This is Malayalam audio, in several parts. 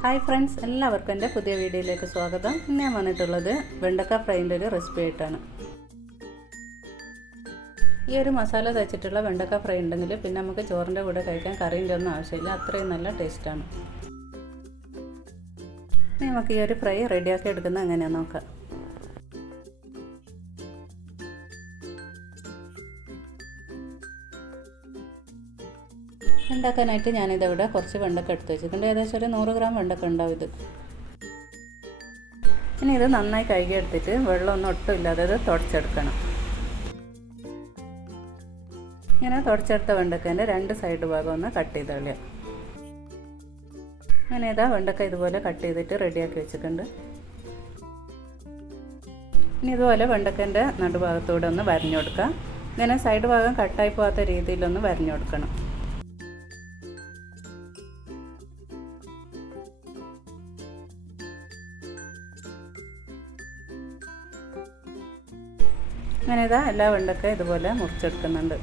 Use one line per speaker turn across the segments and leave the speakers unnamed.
ഹായ് ഫ്രണ്ട്സ് എല്ലാവർക്കും എന്റെ പുതിയ വീഡിയോയിലേക്ക് സ്വാഗതം. ഇന്ന് ഞാൻ വന്നിട്ടുള്ളത് വെണ്ടക്ക ഫ്രൈന്റെ ഒരു റെസിപ്പി ആയിട്ടാണ്. ഈ ഒരു മസാല തയ്ച്ചിട്ടുള്ള വെണ്ടക്ക ഫ്രൈ ഉണ്ടെങ്കിൽ പിന്നെ നമുക്ക് ചോറിന്റെ കൂടെ കഴിക്കാൻ കറീന്റെ ഒന്നും ആവശ്യമില്ല. അത്രയും നല്ല ടേസ്റ്റാണ് നമുക്ക് ഈ ഒരു ഫ്രൈ റെഡിയാക്കി എടുക്കുന്നത് എങ്ങനെയാണെന്ന് നോക്കാം. ഉണ്ടാക്കാനായിട്ട് ഞാനിതവിടെ കുറച്ച് വെണ്ടക്ക എടുത്ത് വെച്ചിട്ടുണ്ട്. ഏകദേശം ഒരു നൂറ് ഗ്രാം വെണ്ടക്ക ഉണ്ടാവും ഇത്. ഇനി ഇത് നന്നായി കഴുകി എടുത്തിട്ട് വെള്ളമൊന്നും ഒട്ടും ഇല്ലാതെ ഇത് തുടച്ചെടുക്കണം. ഇങ്ങനെ തുടച്ചെടുത്ത വെണ്ടക്കേന്റെ രണ്ട് സൈഡ് ഭാഗം ഒന്ന് കട്ട് ചെയ്ത് കളയാം. അങ്ങനെ ഇതാ വെണ്ടക്ക ഇതുപോലെ കട്ട് ചെയ്തിട്ട് റെഡിയാക്കി വെച്ചിട്ടുണ്ട്. ഇനി ഇതുപോലെ വെണ്ടക്കന്റെ നടുഭാഗത്തൂടെ ഒന്ന് വരഞ്ഞു കൊടുക്കാം. ഇങ്ങനെ സൈഡ് ഭാഗം കട്ടായി പോകാത്ത രീതിയിലൊന്ന് വരഞ്ഞു കൊടുക്കണം. അങ്ങനെ ഇതാ എല്ലാ വെണ്ടക്ക ഇതുപോലെ മുറിച്ചെടുക്കുന്നുണ്ട്.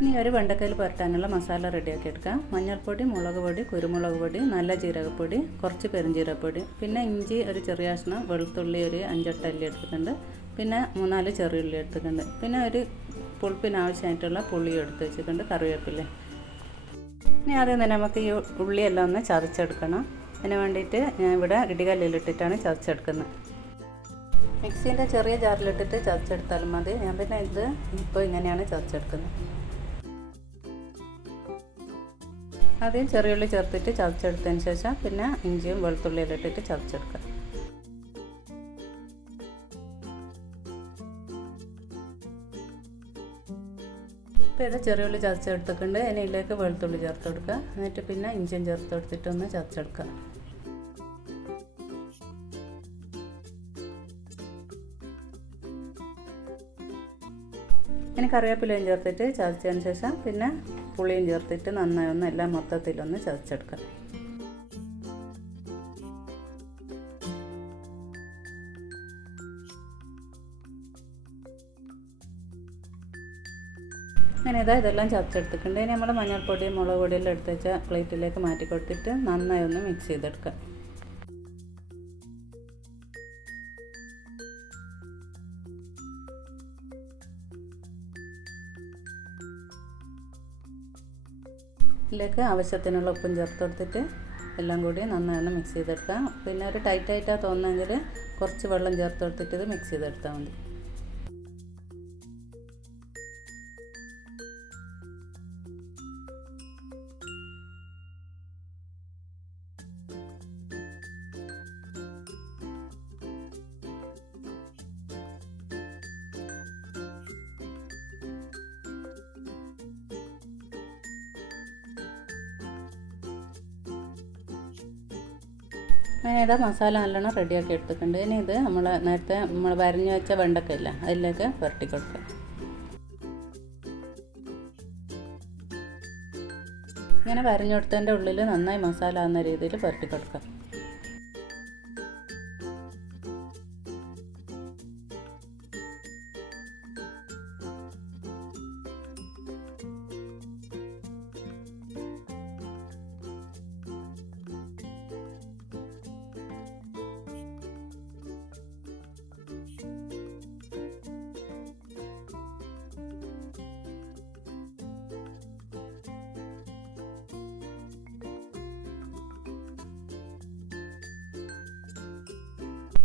ഇനി ഒരു വെണ്ടക്കയിൽ പുരട്ടാനുള്ള മസാല റെഡിയാക്കി എടുക്കാം. മഞ്ഞൾപ്പൊടി മുളക് പൊടി കുരുമുളക് പൊടി നല്ല ജീരകപ്പൊടി കുറച്ച് പെരുംജീരകപ്പൊടി പിന്നെ ഇഞ്ചി ഒരു ചെറിയ കഷ്ണം വെളുത്തുള്ളി ഒരു അഞ്ചെട്ട് അല്ലി എടുത്തിട്ടുണ്ട്. പിന്നെ മൂന്നാൽ ചെറിയ ഉള്ളി എടുത്തിട്ടുണ്ട്. പിന്നെ ഒരു പുളിപ്പിന് ആവശ്യമായിട്ടുള്ള പുളി എടുത്ത് വെച്ചിട്ടുണ്ട് കറിവേപ്പില ഇനി ആദ്യം തന്നെ നമുക്ക് ഈ ഉള്ളിയെല്ലാം ഒന്ന് ചതച്ചെടുക്കണം. അതിന് വേണ്ടിയിട്ട് ഞാൻ ഇവിടെ ഇടികല്ലിലിട്ടിട്ടാണ് ചതച്ചെടുക്കുന്നത്. മിക്സീന്റെ ചെറിയ ജാറിലിട്ടിട്ട് ചതച്ചെടുത്താലും മതി. ഞാൻ പിന്നെ ഇത് ഇപ്പോൾ ഇങ്ങനെയാണ് ചതച്ചെടുക്കുന്നത്. ആദ്യം ചെറിയുള്ളി ചേർത്തിട്ട് ചതച്ചെടുത്തതിന് ശേഷം പിന്നെ ഇഞ്ചിയും വെളുത്തുള്ളിയെല്ലാം ഇട്ടിട്ട് ചതച്ചെടുക്കുക. ഇപ്പോൾ ഇത് ചെറിയുള്ളി ചതച്ചെടുത്തിട്ടുണ്ട്. ഇനി ഇതിലേക്ക് വെളുത്തുള്ളി ചേർത്ത് കൊടുക്കുക. എന്നിട്ട് പിന്നെ ഇഞ്ചിയും ചേർത്ത് കൊടുത്തിട്ടൊന്ന് ചതച്ചെടുക്കുക. ഇനി കറിവേപ്പിലയും ചേർത്തിട്ട് ചതച്ചതിന് ശേഷം പിന്നെ പുളിയും ചേർത്തിട്ട് നന്നായി ഒന്ന് എല്ലാം മൊത്തത്തിലൊന്ന് ചതച്ചെടുക്കാം. അങ്ങനെ ഇതാ ഇതെല്ലാം ചതച്ചെടുത്തിട്ടുണ്ട്. ഇനി നമ്മൾ മഞ്ഞൾപ്പൊടിയും മുളക് പൊടിയെല്ലാം എടുത്ത് വെച്ചാൽ പ്ലേറ്റിലേക്ക് മാറ്റി കൊടുത്തിട്ട് നന്നായി ഒന്ന് മിക്സ് ചെയ്തെടുക്കാം. ഇതിലേക്ക് ആവശ്യത്തിനുള്ള ഉപ്പും ചേർത്ത് കൊടുത്തിട്ട് എല്ലാം കൂടി നന്നായി മിക്സ് ചെയ്തെടുക്കാം പിന്നെ ഒരു ടൈറ്റ് ആയിട്ടാണ് തോന്നുന്നെങ്കിൽ കുറച്ച് വെള്ളം ചേർത്ത് കൊടുത്തിട്ട് ഇത് മിക്സ് ചെയ്തെടുത്താൽ മതി. അങ്ങനെ മസാല നല്ലോണം റെഡിയാക്കി എടുത്തിട്ടുണ്ട്. ഇനി ഇത് നമ്മൾ നേരത്തെ നമ്മൾ വരഞ്ഞു വെച്ച വെണ്ടക്ക ഇല്ല അതിലേക്ക് പുരട്ടി കൊടുക്കുക. ഇങ്ങനെ വരഞ്ഞെടുത്തതിന്റെ ഉള്ളിൽ നന്നായി മസാല ആവുന്ന രീതിയിൽ പുരട്ടി കൊടുക്കുക.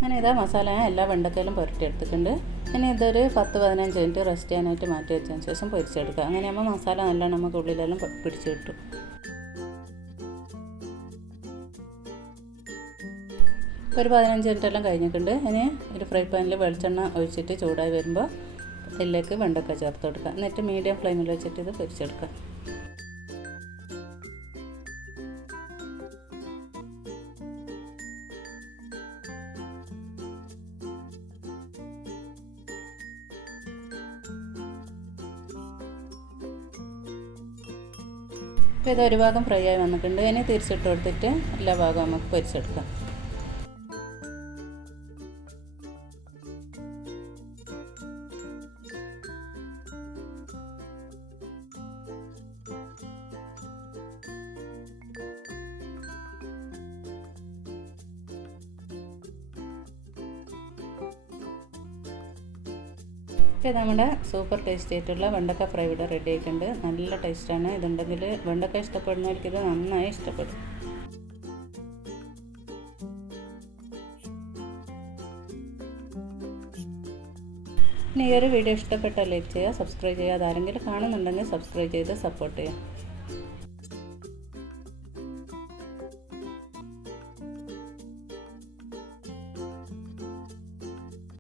അങ്ങനെ ഇതാ മസാല എല്ലാ വെണ്ടക്കയിലും പുരട്ടിയെടുത്തിട്ടുണ്ട്. ഇനി ഇതൊരു പത്ത് പതിനഞ്ച് മിനിറ്റ് റെസ്റ്റ് ചെയ്യാനായിട്ട് മാറ്റി വെച്ചതിന് ശേഷം പൊരിച്ചെടുക്കുക. അങ്ങനെയാകുമ്പോൾ മസാല നല്ലോണം നമുക്ക് ഉള്ളിലെല്ലാം പിടിച്ച് കിട്ടും. ഒരു പതിനഞ്ച് മിനിറ്റ് എല്ലാം കഴിഞ്ഞിട്ടുണ്ട്. ഇനി ഒരു ഫ്രൈ പാനിൽ വെളിച്ചെണ്ണ ഒഴിച്ചിട്ട് ചൂടായി വരുമ്പോൾ ഇതിലേക്ക് വെണ്ടക്ക ചേർത്ത് കൊടുക്കുക. എന്നിട്ട് മീഡിയം ഫ്ലെയിമിൽ വെച്ചിട്ട് ഇത് പൊരിച്ചെടുക്കുക. അപ്പോൾ ഇത് ഒരു ഭാഗം ഫ്രൈ ആയി വന്നിട്ടുണ്ട്. ഇനി തിരിച്ചിട്ട് കൊടുത്തിട്ട് എല്ലാ ഭാഗവും നമുക്ക് പൊരിച്ചെടുക്കാം. ഇപ്പോൾ നമ്മുടെ സൂപ്പർ ടേസ്റ്റി ആയിട്ടുള്ള വെണ്ടക്ക ഫ്രൈ ഇവിടെ റെഡി ആയിട്ടുണ്ട്. നല്ല ടേസ്റ്റാണ് ഇതുണ്ടെങ്കിൽ വെണ്ടക്ക ഇഷ്ടപ്പെടുന്നവർക്ക് ഇത് നന്നായി ഇഷ്ടപ്പെടും. ഇനി ഈ ഒരു വീഡിയോ ഇഷ്ടപ്പെട്ടാൽ ലൈക്ക് ചെയ്യുക സബ്സ്ക്രൈബ് ചെയ്യുക. അതാരെങ്കിലും കാണുന്നുണ്ടെങ്കിൽ സബ്സ്ക്രൈബ് ചെയ്ത് സപ്പോർട്ട് ചെയ്യുക.